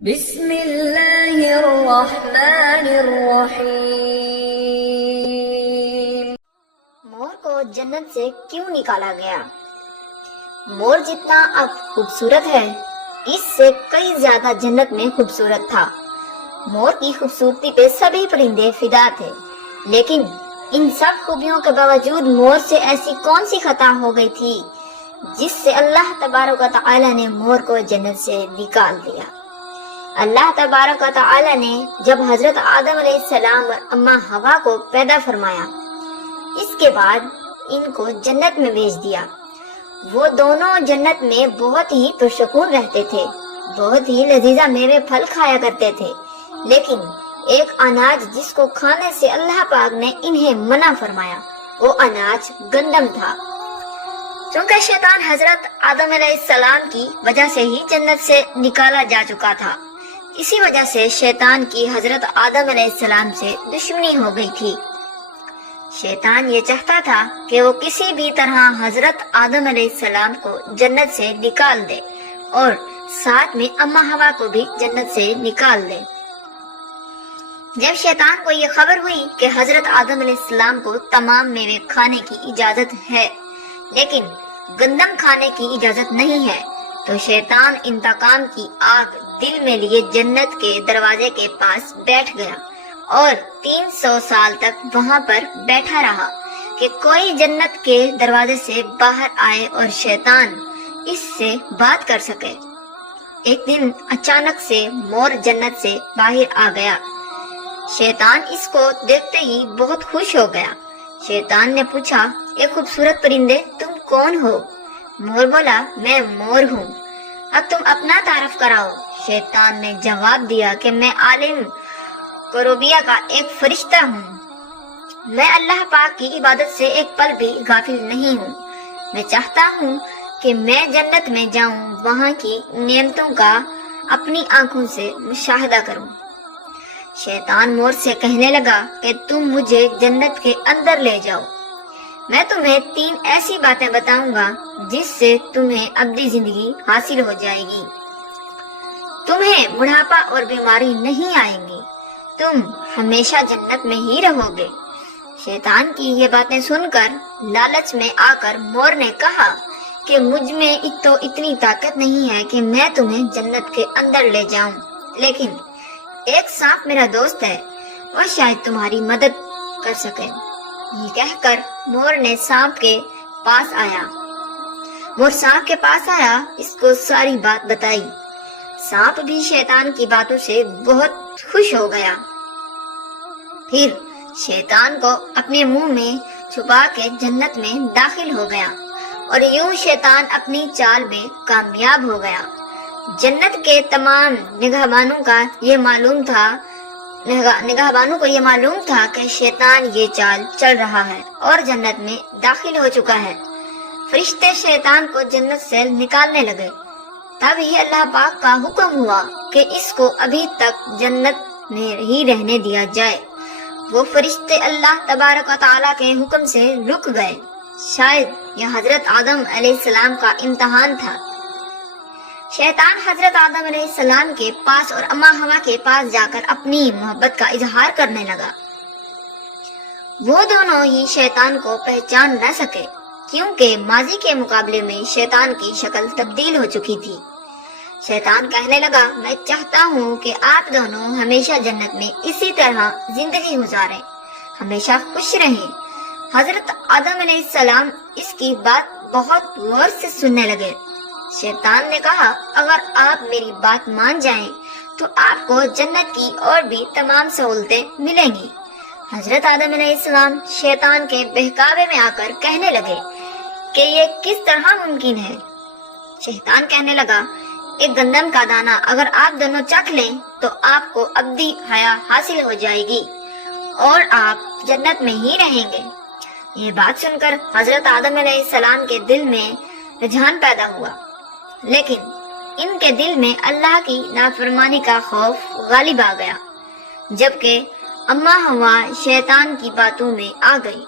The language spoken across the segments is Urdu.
بسم اللہ الرحمن الرحیم۔ مور کو جنت سے کیوں نکالا گیا؟ مور جتنا اب خوبصورت ہے، اس سے کئی زیادہ جنت میں خوبصورت تھا۔ مور کی خوبصورتی پہ سبھی پرندے فدا تھے، لیکن ان سب خوبیوں کے باوجود مور سے ایسی کون سی خطا ہو گئی تھی جس سے اللہ تبارک و تعالی نے مور کو جنت سے نکال دیا۔ اللہ تبارک و تعالی نے جب حضرت آدم علیہ السلام اور اماں حوا کو پیدا فرمایا، اس کے بعد ان کو جنت میں بھیج دیا۔ وہ دونوں جنت میں بہت ہی پرسکون رہتے تھے، بہت ہی لذیذہ میوے پھل کھایا کرتے تھے، لیکن ایک اناج جس کو کھانے سے اللہ پاک نے انہیں منع فرمایا، وہ اناج گندم تھا۔ چونکہ شیطان حضرت آدم علیہ السلام کی وجہ سے ہی جنت سے نکالا جا چکا تھا، اسی وجہ سے شیطان کی حضرت آدم علیہ السلام سے دشمنی ہو گئی تھی۔ شیطان یہ چاہتا تھا کہ وہ کسی بھی طرح حضرت آدم علیہ السلام کو جنت سے نکال دے اور ساتھ میں اماں حوا کو بھی جنت سے نکال دے۔ جب شیطان کو یہ خبر ہوئی کہ حضرت آدم علیہ السلام کو تمام میوے کھانے کی اجازت ہے لیکن گندم کھانے کی اجازت نہیں ہے، تو شیطان انتقام کی آگ دل میں لیے جنت کے دروازے کے پاس بیٹھ گیا اور 300 سال تک وہاں پر بیٹھا رہا کہ کوئی جنت کے دروازے سے باہر آئے اور شیطان اس سے بات کر سکے۔ ایک دن اچانک سے مور جنت سے باہر آ گیا۔ شیطان اس کو دیکھتے ہی بہت خوش ہو گیا۔ شیطان نے پوچھا، اے خوبصورت پرندے، تم کون ہو؟ مور بولا، میں مور ہوں، اب تم اپنا تعارف کراؤ۔ شیطان نے جواب دیا کہ میں عالم کروبیہ کا ایک فرشتہ ہوں، میں اللہ پاک کی عبادت سے ایک پل بھی غافل نہیں ہوں، میں چاہتا ہوں کہ میں جنت میں جاؤں، وہاں کی نعمتوں کا اپنی آنکھوں سے مشاہدہ کروں۔ شیطان مور سے کہنے لگا کہ تم مجھے جنت کے اندر لے جاؤ، میں تمہیں 3 ایسی باتیں بتاؤں گا جس سے تمہیں ابدی زندگی حاصل ہو جائے گی، تمہیں بڑھاپا اور بیماری نہیں آئیں گی، تم ہمیشہ جنت میں ہی رہو گے۔ شیطان کی یہ باتیں سن کر لالچ میں آ کر مور نے کہا کہ مجھ میں تو اتنی طاقت نہیں ہے کہ میں تمہیں جنت کے اندر لے جاؤں، لیکن ایک سانپ میرا دوست ہے، وہ شاید تمہاری مدد کر سکے۔ یہ کہہ کر مور نے سانپ کے پاس آیا۔ مور سانپ کے پاس آیا، اس کو ساری بات بتائی۔ سانپ بھی شیطان کی باتوں سے بہت خوش ہو گیا۔ پھر شیطان کو اپنے منہ میں چھپا کے جنت میں داخل ہو گیا اور یوں شیطان اپنی چال میں کامیاب ہو گیا۔ جنت کے تمام نگہبانوں کو یہ معلوم تھا کہ شیطان یہ چال چل رہا ہے اور جنت میں داخل ہو چکا ہے۔ فرشتے شیطان کو جنت سے نکالنے لگے، تب ہی اللہ پاک کا حکم ہوا کہ اس کو ابھی تک جنت میں ہی رہنے دیا جائے۔ وہ فرشتے اللہ تبارک و تعالیٰ کے حکم سے رک گئے۔ شاید یہ حضرت آدم علیہ السلام کا امتحان تھا۔ شیطان حضرت آدم علیہ السلام کے پاس اور اماں حوا کے پاس جا کر اپنی محبت کا اظہار کرنے لگا۔ وہ دونوں ہی شیطان کو پہچان نہ سکے، کیونکہ ماضی کے مقابلے میں شیطان کی شکل تبدیل ہو چکی تھی۔ شیطان کہنے لگا، میں چاہتا ہوں کہ آپ دونوں ہمیشہ جنت میں اسی طرح زندگی گزاریں، ہمیشہ خوش رہیں۔ حضرت آدم علیہ السلام اس کی بات بہت غور سے سننے لگے۔ شیطان نے کہا، اگر آپ میری بات مان جائیں تو آپ کو جنت کی اور بھی تمام سہولتیں ملیں گی۔ حضرت آدم علیہ السلام شیطان کے بہکاوے میں آ کر کہنے لگے کہ یہ کس طرح ممکن ہے؟ شیطان کہنے لگا، ایک گندم کا دانہ اگر آپ دونوں چکھ لیں تو آپ کو ابدی حیات حاصل ہو جائے گی اور آپ جنت میں ہی رہیں گے۔ یہ بات سن کر حضرت آدم علیہ السلام کے دل میں رجحان پیدا ہوا، لیکن ان کے دل میں اللہ کی نافرمانی کا خوف غالب آ گیا، جبکہ اماں حوا شیطان کی باتوں میں آ گئی،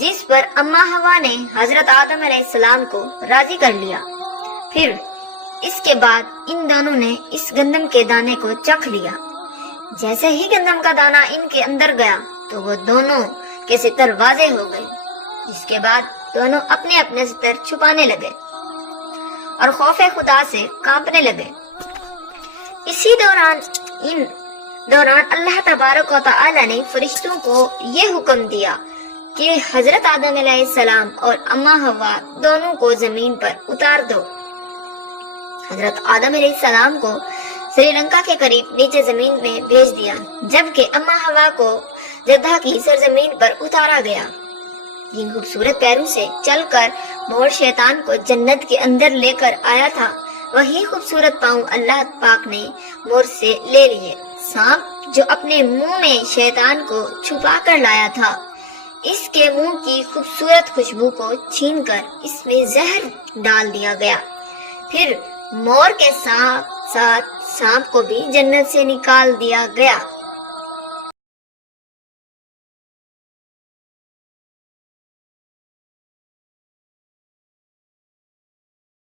جس پر اماں حوا نے حضرت آدم علیہ السلام کو راضی کر لیا۔ پھر اس کے بعد ان دونوں نے اس گندم کے دانے کو چکھ لیا۔ جیسے ہی گندم کا دانہ ان کے اندر گیا تو وہ دونوں کے ستر واضح ہو گئے، جس کے بعد دونوں اپنے اپنے ستر چھپانے لگے اور خوف خدا سے کانپنے لگے۔ اسی دوران اللہ تبارک و تعالی نے فرشتوں کو یہ حکم دیا کہ حضرت آدم علیہ السلام اور اماں حوا دونوں کو زمین پر اتار دو۔ حضرت آدم علیہ السلام کو سری لنکا کے قریب نیچے زمین میں بھیج دیا، جبکہ اماں حوا کو جدہ کی سرزمین پر اتارا گیا۔ جن خوبصورت پیروں سے چل کر مور شیطان کو جنت کے اندر لے کر آیا تھا، وہی خوبصورت پاؤں اللہ پاک نے مور سے لے لیے۔ سانپ جو اپنے منہ میں شیطان کو چھپا کر لایا تھا، اس کے منہ کی خوبصورت خوشبو کو چھین کر اس میں زہر ڈال دیا گیا۔ پھر مور کے ساتھ سانپ کو بھی جنت سے نکال دیا گیا۔